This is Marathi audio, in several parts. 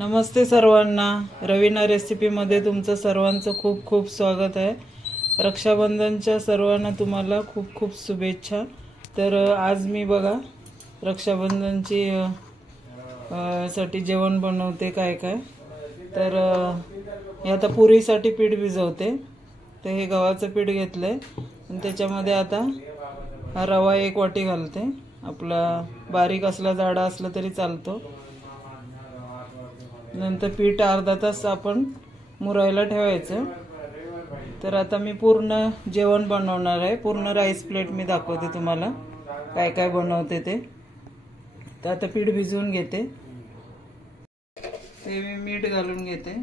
नमस्ते सर्वांना, रवीना रेसिपीमध्ये तुमचं सर्वांचं खूप खूप स्वागत आहे। रक्षाबंधनच्या सर्वांना तुम्हाला खूप खूप शुभेच्छा। तर आज मी बघा रक्षाबंधनची साठी जेवण बनवते काय काय। तर हे आता पुरीसाठी पीठ भिजवते। तर हे गव्हाचं पीठ घेतलंय आणि त्याच्यामध्ये आता हा रवा एक वाटी घालते। आपला बारीक असला जाडा असला तरी चालतो। नंतर पीठ अर्धा तास आपण मुरायला ठेवायचं। तर आता मी पूर्ण जेवण बनवणार आहे, पूर्ण राईस प्लेट मी दाखवते तुम्हाला काय काय बनवते ते। तर आता पीठ भिजवून घेते, ते मी मीठ घालून घेते।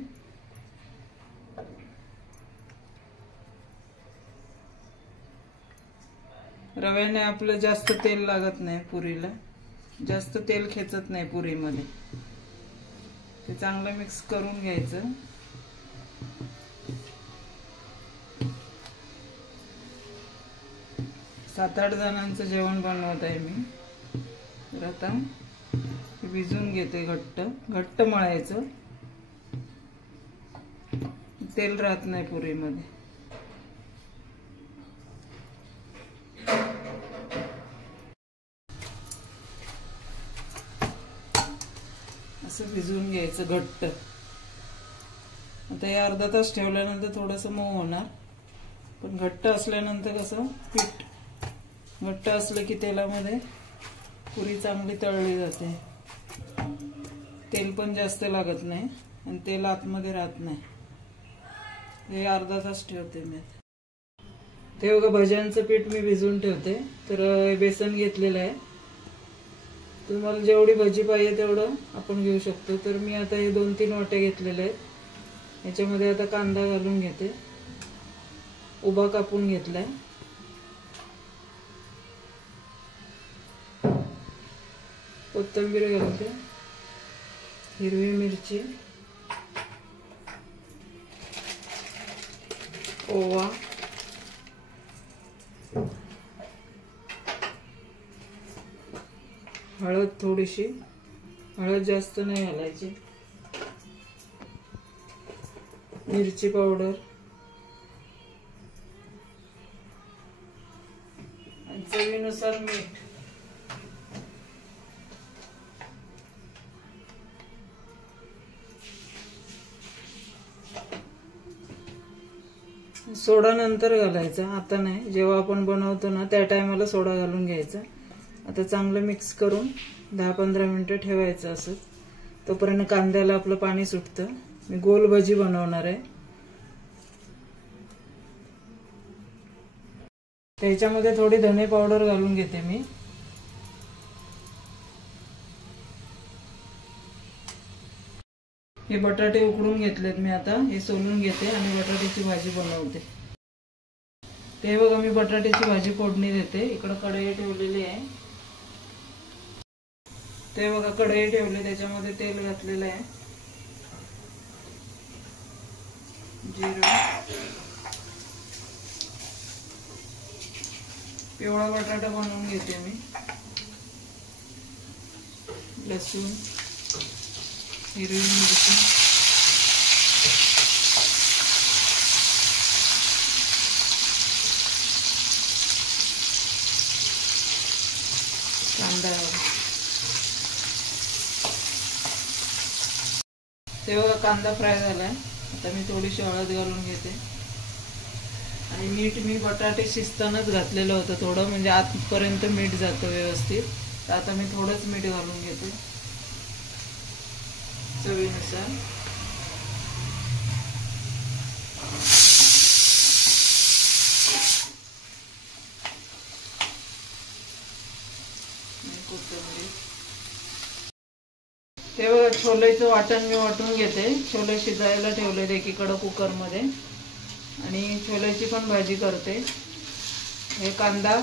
रव्याने आपलं जास्त तेल लागत नाही, पुरीला जास्त तेल खेचत नाही पुरीमध्ये। ते चांगलं मिक्स करून घ्यायचं। सात आठ जणांचं जेवण बनवत आहे मी। तर आता भिजून घेते, घट्ट घट्ट मळायचं, तेल राहत नाही पुरीमध्ये। असं भिजून घ्यायचं घट्ट। आता हे अर्धा तास ठेवल्यानंतर थोडंसं मऊ होणार, पण घट्ट असल्यानंतर कसं पीठ घट्ट असलं की तेलामध्ये पुरी चांगली तळली जाते। तेल पण जास्त लागत नाही आणि तेल आतमध्ये राहत नाही। हे अर्धा तास ठेवते मी। ते बघा भज्यांचं पीठ मी भिजवून ठेवते। तर बेसन घेतलेलं आहे, तुम्हाला जेवढी भजी पाहिजे तेवढं आपण घेऊ शकतो। तर मी आता हे 2-3 वाटे घेतलेले आहेत। याच्यामध्ये आता कांदा घालून घेते, उभा कापून घेतलाय। कोथिंबीर घालते, हिरवी मिरची, ओवा, हळद थोडीशी, हळद जास्त नाही घालायची, मिरची पावडर आणि चवीनुसार मीठ। सोडा नंतर घालायचा, आता नाही। जेव्हा आपण बनवतो ना त्या टायमाला सोडा घालून घ्यायचा। आता चांगलं मिक्स करून 10-15 मिनिटं ठेवायचं असं। तोपर्यंत कांद्याला आपलं पाणी सुटतं। मी गोल भजी बनवणार आहे। त्याच्यामध्ये थोडी धने पावडर घालून घेते मी। हे बटाटे उकडून घेतलेत मी, आता हे सोलून घेते आणि बटाट्याची भाजी बनवते। ते बघा मी बटाट्याची भाजी फोडणी देते। इकडे कढई ठेवलेली आहे, ते बघा कढई ठेवली, त्याच्यामध्ये तेल घातलेलं आहे, जिरं, पिवळा बटाटा बनवून घेते मी, लसूण, हिरवी मिरची, कांदा, तेव्हा कांदा फ्राय झालाय। आता मी थोडीशी हळद घालून घेते आणि मीठ मी बटाटे शिजतानाच घातलेलं होतं थोडं, म्हणजे आतपर्यंत मीठ जातं व्यवस्थित। तर आता मी थोडंच मीठ घालून घेते चवीनुसार। ते बघा छोलेचं वाटण मी वाटून घेते। छोले शिजायला ठेवले एकीकडे कुकरमध्ये आणि छोल्याची पण भाजी करते। हे कांदा,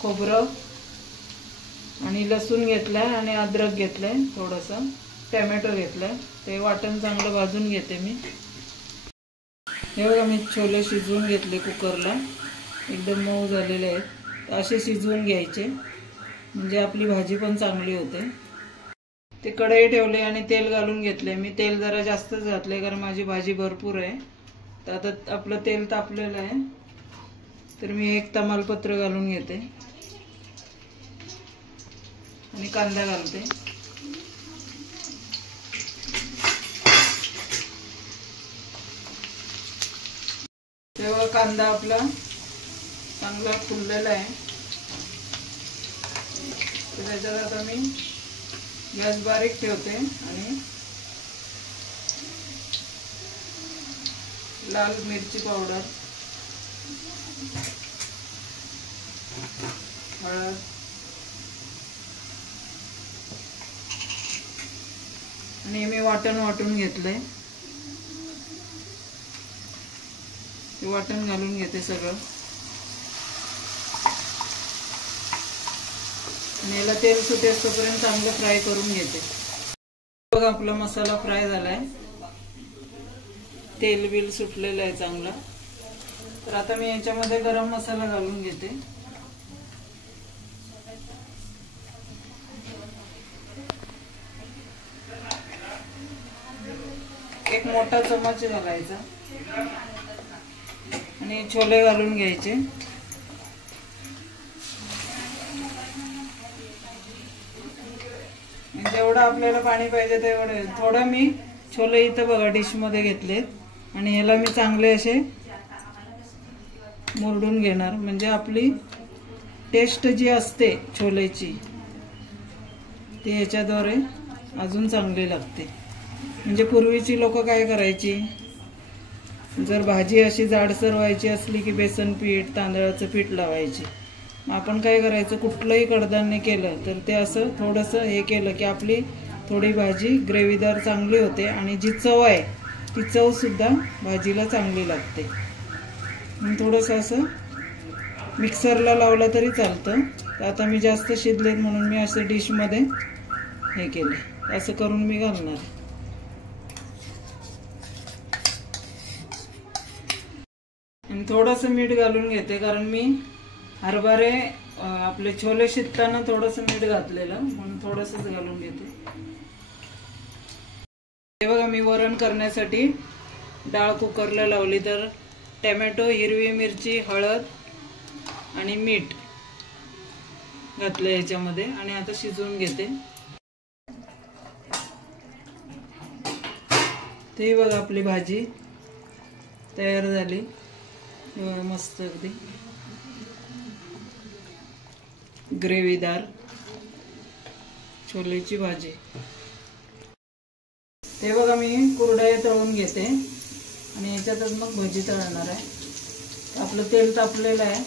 खोबरं आणि लसूण घेतलाय आणि अद्रक घेतलाय, थोडंसं टोमॅटो घेतलाय। ते वाटण चांगलं भाजून घेते मी। हे बघा मी छोले शिजवून घेतले कुकरला, एकदम मऊ झालेले आहेत। असे शिजवून घ्यायचे म्हणजे आपली भाजी पण चांगली होते। ते कढई ठेवले आणि तेल घालून घेतले. मी तेल जरा जास्तच घातले कारण माझी भाजी भरपूर आहे. तर आता आपलं तेल तापलेलं आहे, तर मी एक तमालपत्र घालून घेते आणि कांदा घालते. तेव्हा कांदा आपला चांगला फुललेला आहे, तर त्याच्यात आता मी गॅस बारीक ठेवते आणि लाल मिरची पावडर, हळद, आणि मी वाटून घेतलंय. ते वाटण घालून घेते सगळं आणि याला तेल सुटेपर्यंत चांगलं फ्राय करून घेते. बघा आपला मसाला फ्राय झालाय, तेल बिल सुटलेलं आहे चांगलं. तर आता मी याच्यामध्ये गरम मसाला घालून घेते. एक मोठा चमच घालायचा आणि छोले घालून घ्यायचे. जेवढं आपल्याला पाणी पाहिजे तेवढं. थोडं मी छोले इथं बघा डिश मध्ये घेतलेत आणि ह्याला मी चांगले असे मुरडून घेणार, म्हणजे आपली टेस्ट जी असते छोलेची ती ह्याच्याद्वारे अजून चांगली लागते. म्हणजे पूर्वीची लोक काय करायची, जर भाजी अशी जाडसर व्हायची असली की बेसन पीठ तांदळाचं पीठ लावायची. आपण काय करायचं, कुठलंही कडधान्य केलं तर ते असं थोडंसं हे केलं की आपली थोडी भाजी ग्रेव्हीदार चांगली होते आणि जी चव आहे ती चव सुद्धा भाजीला चांगली लागते. थोडंसं असं मिक्सरला लावलं तरी चालतं. तर आता मी जास्त शिजलेत म्हणून मी असं डिशमध्ये हे केले, असं करून मी घालणार. आणि थोडंसं मीठ घालून घेते कारण मी हरभरे आपले छोले शिजताना थोडंसं मीठ घातलेलं म्हणून थोडंसंच घालून घेते. हे बघा मी वरण करण्यासाठी डाळ कुकरला लावली. तर टोमॅटो, हिरवी मिरची, हळद आणि मीठ घातलं याच्यामध्ये आणि आता शिजवून घेते. ते बघा आपली भाजी तयार झाली, मस्त अगदी ग्रेव्हीदार छोलेची भाजी. ते बघा मी कुरडया तळून घेते आणि याच्यातच मग भजी तळणार आहे. आपलं तेल तापलेलं आहे.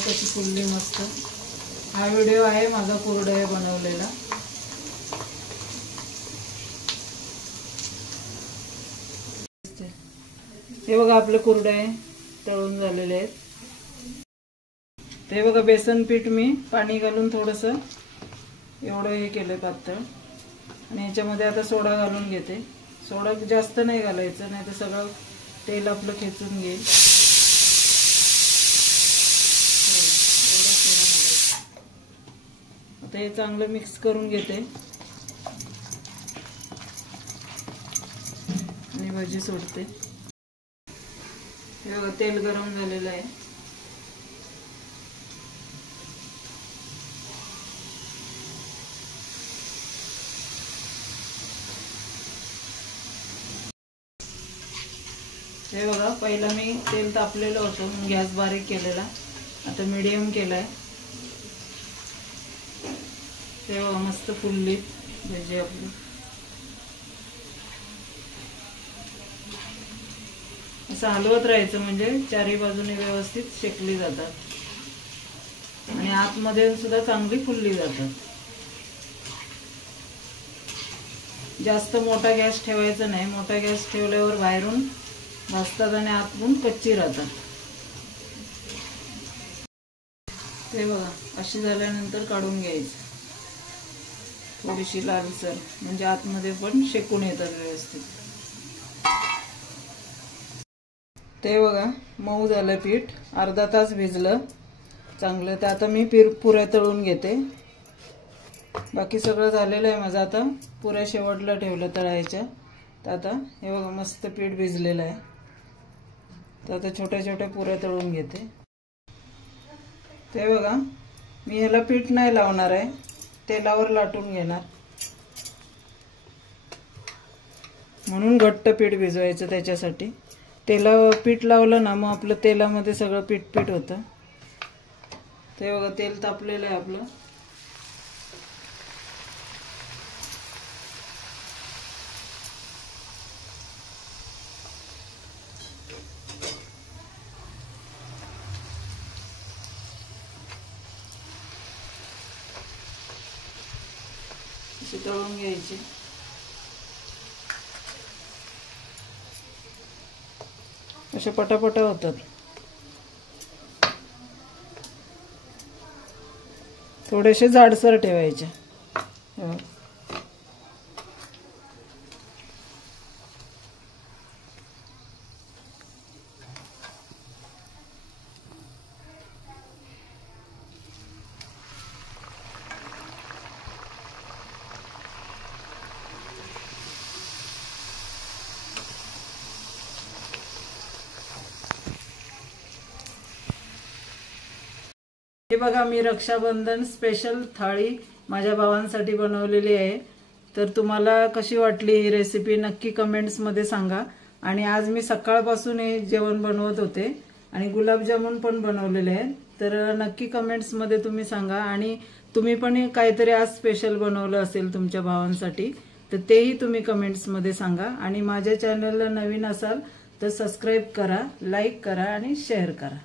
कशी फुलली मस्त. हा व्हिडिओ आहे माझा कुरडया बनवलेला. हे बघा आपले कुरडे तळून झालेले आहेत. ते बघा बेसन पीठ मी पाणी घालून थोडंसं एवढं हे केलंय पातळ आणि याच्यामध्ये आता सोडा घालून घेते. सोडा जास्त नाही घालायचं, नाही तर सगळं तेल आपलं खेचून घेईल. आता हे चांगलं मिक्स करून घेते आणि भाजी सोडते. हे बघा तेल गरम झालेलं आहे. हे बघा पहिला मी तेल तापलेलं होतं म्हणून गॅस बारीक केलेला, आता मीडियम केलाय. ते बघा मस्त फुलली भाजी आपली. असं हलवत राहायचं म्हणजे चारी बाजूने व्यवस्थित शेकली जातात आणि आतमध्ये सुद्धा चांगली फुलली जातात. जास्त मोठा गॅस ठेवायचा नाही, मोठा गॅस ठेवल्यावर बाहेरून भाजतात आणि आतून कच्ची राहतात. ते बघा अशी झाल्यानंतर काढून घ्यायचं, थोडीशी लालसर, म्हणजे आतमध्ये पण शेकून येतात व्यवस्थित. ते बघा मऊ झालं पीठ, अर्धा तास भिजलं चांगलं. तर आता मी पुऱ्या तळून घेते. बाकी सगळं झालेलं आहे माझं. आता पुऱ्या शेवटला ठेवलं तळायच्या. तर आता हे बघा मस्त पीठ भिजलेलं आहे. तर आता छोट्या छोट्या पुऱ्या तळून घेते. ते बघा मी ह्याला पीठ नाही लावणार आहे, तेलावर लाटून घेणार. म्हणून घट्ट पीठ भिजवायचं त्याच्यासाठी. पीठ लावलं ना मग आपलं तेलामध्ये सगळं पीठ पीठ होतं. ते बघा तेल तापलेलं आहे आपलं. अशी तळून घ्यायची. असे पटापटा होतात. थोडेसे जाडसर ठेवायचे. हे बघा मी रक्षाबंधन स्पेशल थाळी माझ्या भावांसाठी बनवलेली आहे. तर तुम्हाला कशी वाटली ही रेसिपी नक्की कमेंट्समध्ये सांगा. आणि आज मी सकाळपासून हे जेवण बनवत होते आणि गुलाबजामुन पण बनवलेले आहेत. तर नक्की कमेंट्समध्ये तुम्ही सांगा. आणि तुम्ही पण काहीतरी आज स्पेशल बनवलं असेल तुमच्या भावांसाठी तर तेही तुम्ही कमेंट्समध्ये सांगा. आणि माझ्या चॅनलला नवीन असाल तर सबस्क्राईब करा, लाईक करा आणि शेअर करा.